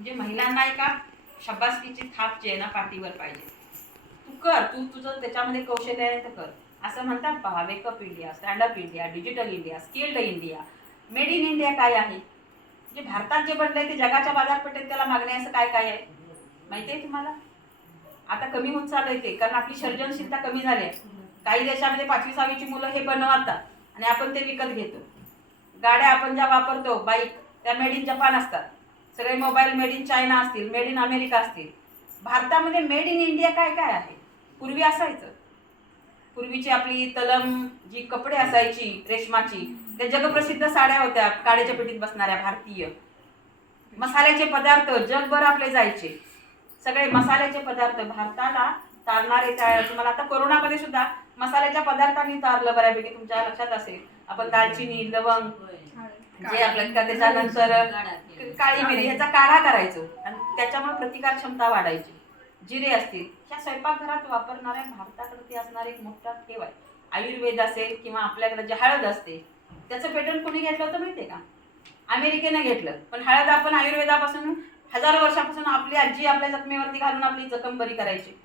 म्हणजे महिलांना एका शब्बासकीची थाप जी आहे ना पाठीवर पाहिजे. तू कर तू तुझं त्याच्यामध्ये कौशल्य आहे तर कर. असं म्हणतात पहा wake up India stand up India digital India skilled India made in India काय आहे? म्हणजे भारतात जे बनलंय ते जगाच्या बाजारपेठेत त्याला मागणे असं काय काय आहे? माहिती आहे तुम्हाला? आता कमी होत चाललंय ते कारण आपली सर्जनशीलता कमी झाली आहे. काही देशामध्ये पाचवी सहावीची मुलं हे बनवतात आणि आपण ते विकत घेतो. गाड्या आपण ज्या वापरतो बाईक त्या मेड इन जपान असतात. सगळे मोबाईल मेड इन चायना असतील मेड इन अमेरिका असतील. भारतामध्ये मेड इन इंडिया काय काय आहे? पूर्वी असायचं. पूर्वीची आपली तलम जी कपडे असायची रेशमाची त्या जगप्रसिद्ध साड्या होत्या काळेच्या पेटीत बसणाऱ्या भारतीय. मसाल्याचे पदार्थ जगभर आपले जायचे. सगळे मसाल्याचे पदार्थ भारताला तारणारे त्या तुम्हाला आता कोरोनामध्ये सुद्धा मसाल्याच्या पदार्थांनी तारलं बऱ्यापैकी तुमच्या लक्षात असेल. आपण दालचिनी लवंग जे का त्याच्यानंतर काळी मिरी ह्याचा काढा करायचो. आणि त्याच्यामुळे प्रतिकार क्षमता वाढायची. जिरे असतील ह्या स्वयंपाकघरात वापरणाऱ्या भारताकडे असणारा एक मोठा ठेव आहे. आयुर्वेद असेल किंवा आपल्याकडे जे हळद असते त्याचं पेटंट कोणी घेतलं होतं माहितीये का? अमेरिकेने घेतलं. पण हळद आपण आयुर्वेदापासून हजारो वर्षापासून आपली आजी आपल्या जखमेवरती घालून आपली जखम बरी करायची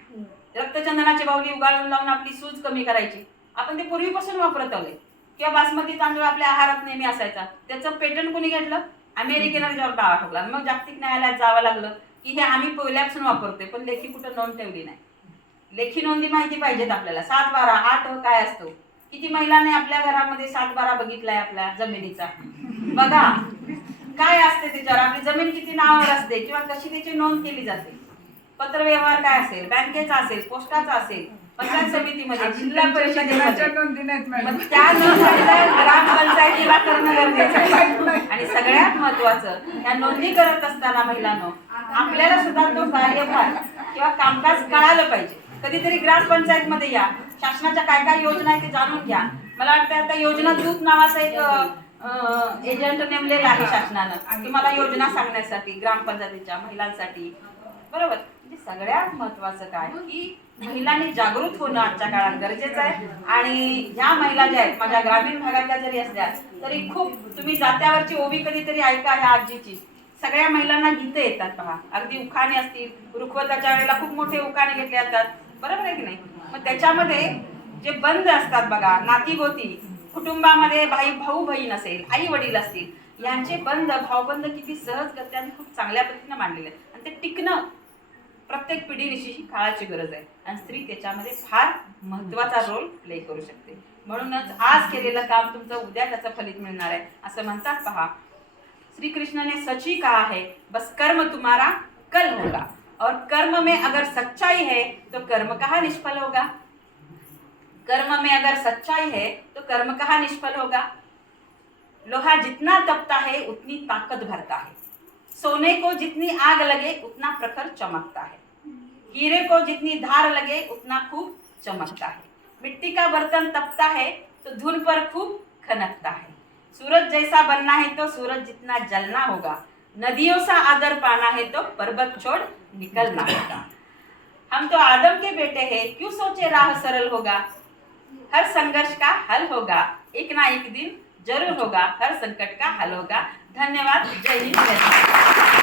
रक्तचंदनाची बाहुली उगाळून लावून आपली सूज कमी करायची. आपण ते पूर्वीपासून वापरत आलोय. किंवा बासमती तांदूळ आपल्या आहारात नेहमी असायचा. त्याचं पेटंट कोणी घेतलं? अमेरिकेनं त्याच्यावर दावा ठोकला. मग जागतिक न्यायालयात जावं लागलं की हे आम्ही पहिल्यापासून वापरतोय पण लेखी कुठं नोंद ठेवली नाही. लेखी नोंदी माहिती पाहिजेत आपल्याला. सात बारा आठ काय असतो? किती महिलांनी आपल्या घरामध्ये सात बारा बघितलाय आपल्या जमिनीचा? बघा. काय असते त्याच्यावर? आपली जमीन किती नावावर असते? किंवा कशी त्याची नोंद केली जाते? पत्रव्यवहार काय असेल? बँकेचा असेल? पोस्टाचा असेल? पंचायत समितीमध्ये जिल्हा परिषदेमध्ये. मग त्या ग्रामपंचायतीला करणं गरजेचं आहे. आणि सगळ्यात महत्वाचं या नोंदी करत असताना महिलांनो आपल्याला सुद्धा तो कार्यभार किंवा कामकाज कळालं पाहिजे. कधीतरी ग्रामपंचायत मध्ये या. शासनाच्या काय काय योजना आहे ते जाणून घ्या. मला वाटतं आता योजना दूत नावाचा एक एजंट नेमलेला आहे शासनानं. तुम्हाला योजना सांगण्यासाठी ग्रामपंचायतीच्या महिलांसाठी. बरोबर. म्हणजे सगळ्यात महत्वाचं काय? की महिलांनी जागृत होणं आजच्या काळात गरजेचं आहे. आणि ह्या महिला ज्या आहेत माझ्या ग्रामीण भागातल्या जरी असल्या तरी खूप तुम्ही जात्यावरची ओवी कधीतरी ऐका ह्या आजीची. सगळ्या महिलांना गीतं येतात पहा. अगदी उखाणे असतील. रुखवताच्या वेळेला खूप मोठे उखाणे घेतले जातात. बरोबर आहे की नाही? मग त्याच्यामध्ये जे बंद असतात बघा नाती गोती कुटुंबामध्ये भाई भाऊ बहीण असेल आई वडील असतील यांचे बंध भावबंद किती सहजगत्या आणि खूप चांगल्या पद्धतीने मांडलेले आहेत. आणि ते टिकणं प्रत्येक पिढीनिशी काळाची गरज आहे. आणि स्त्री त्याच्यामध्ये फार महत्त्वाचा रोल प्ले करू शकते. म्हणूनच आज केलेलं काम तुमचं उद्या त्याचं फलित मिळणार आहे. असं म्हणतात पहा श्री सची ने सच कहा है बस कर्म तुम्हारा कल होगा. और कर्म में अगर सच्चाई है तो कर्म कहा निष्फल होगा? कर्म में अगर सच्चाई है तो कर्म कहा निष्फल होगा? लोहा जितना तपता है उतनी ताकत भरता है। सोने को जितनी आग लगे, उतना प्रखर चमकता है। हीरे को जितनी धार लगे, उतना खूब चमकता है। मिट्टी का बर्तन तपता है तो धुन पर खूब खनकता है। सूरज जैसा बनना है तो सूरज जितना जलना होगा। नदियों सा आदर पाना है तो पर्वत छोड़ निकलना होगा। हम तो आदम के बेटे हैं, क्यों सोचे राह सरल होगा? हर संघर्ष का हल होगा, एक ना एक दिन जरूर होगा हर संकट का हल होगा। धन्यवाद जय हिंद जय